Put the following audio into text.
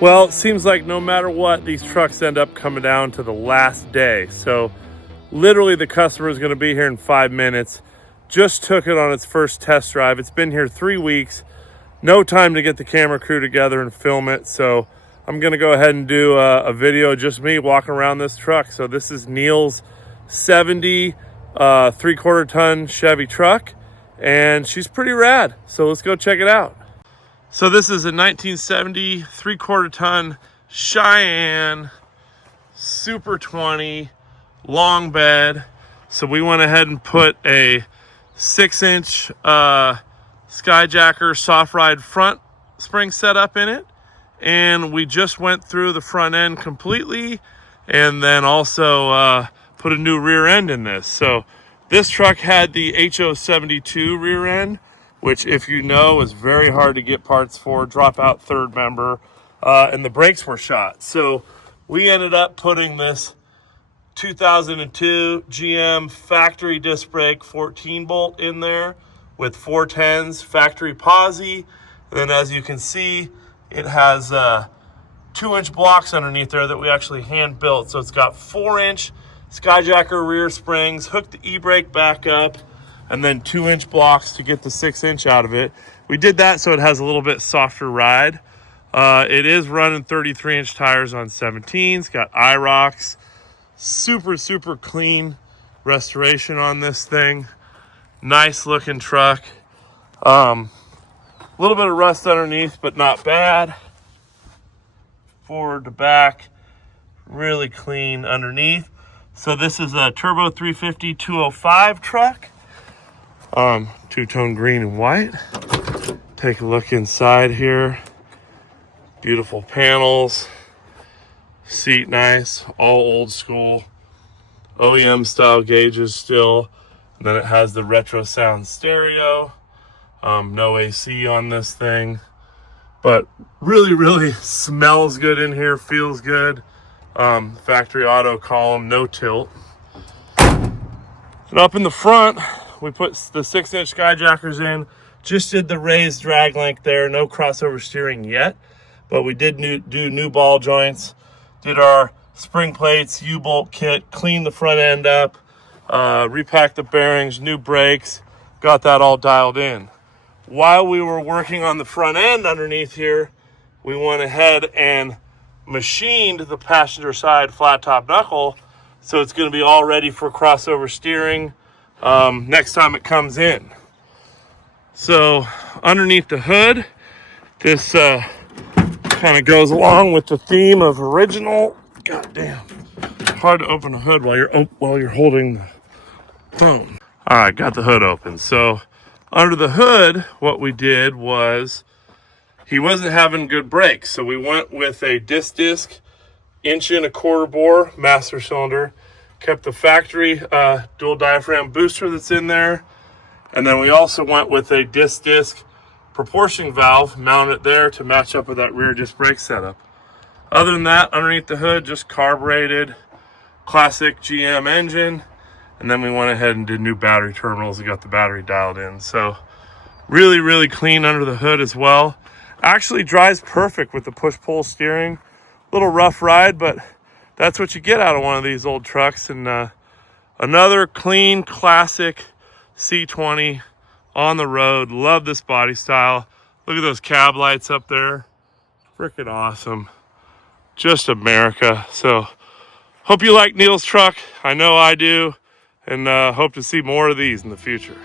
Well, it seems like no matter what, these trucks end up coming down to the last day. So literally the customer is going to be here in 5 minutes. Just took it on its first test drive. It's been here 3 weeks. No time to get the camera crew together and film it. So I'm going to go ahead and do a video, just me walking around this truck. So this is Neil's 70 3/4 ton Chevy truck, and she's pretty rad. So let's go check it out. So this is a 1970 3/4 ton Cheyenne Super 20 long bed. So we went ahead and put a 6-inch Skyjacker soft ride front spring setup in it, and we just went through the front end completely, and then also put a new rear end in this. So this truck had the HO72 rear end, which, if you know, is very hard to get parts for, drop out third member, and the brakes were shot. So we ended up putting this 2002 GM factory disc brake 14 bolt in there with 410s factory posi. And then, as you can see, it has 2-inch blocks underneath there that we actually hand built. So it's got 4-inch Skyjacker rear springs, hooked the e-brake back up, and then 2-inch blocks to get the 6-inch out of it. We did that so it has a little bit softer ride. It is running 33-inch tires on 17s, got IROX, super clean restoration on this thing. Nice looking truck. A little bit of rust underneath, but not bad. Forward to back, really clean underneath. So this is a turbo 350 205 truck. Two-tone green and white. Take a look inside here. Beautiful panels. Seat nice, all old school. OEM style gauges still. And then it has the retro sound stereo. No AC on this thing. But really smells good in here, feels good. Factory auto column, no tilt. And up in the front, we put the 6-inch Skyjackers in. Just did the raised drag length there. No crossover steering yet, but we did do new ball joints. Did our spring plates, U-bolt kit, cleaned the front end up, repacked the bearings, new brakes, got that all dialed in. While we were working on the front end underneath here, we went ahead and machined the passenger side flat top knuckle, so it's going to be all ready for crossover steering next time it comes in. So underneath the hood, this kind of goes along with the theme of original. God damn, hard to open the hood while you're holding the phone. All right, got the hood open. So under the hood, what we did was, he wasn't having good brakes, so we went with a disc 1.25-inch bore master cylinder, kept the factory dual diaphragm booster that's in there, and then we also went with a disc proportion valve, mounted there to match up with that rear disc brake setup. Other than that, underneath the hood, just carbureted, classic GM engine, and then we went ahead and did new battery terminals and got the battery dialed in. So really clean under the hood as well. Actually drives perfect with the push-pull steering. Little rough ride, but that's what you get out of one of these old trucks. And another clean, classic C20 on the road. Love this body style. Look at those cab lights up there. Freaking awesome. Just America. So hope you like Neil's truck. I know I do. And hope to see more of these in the future.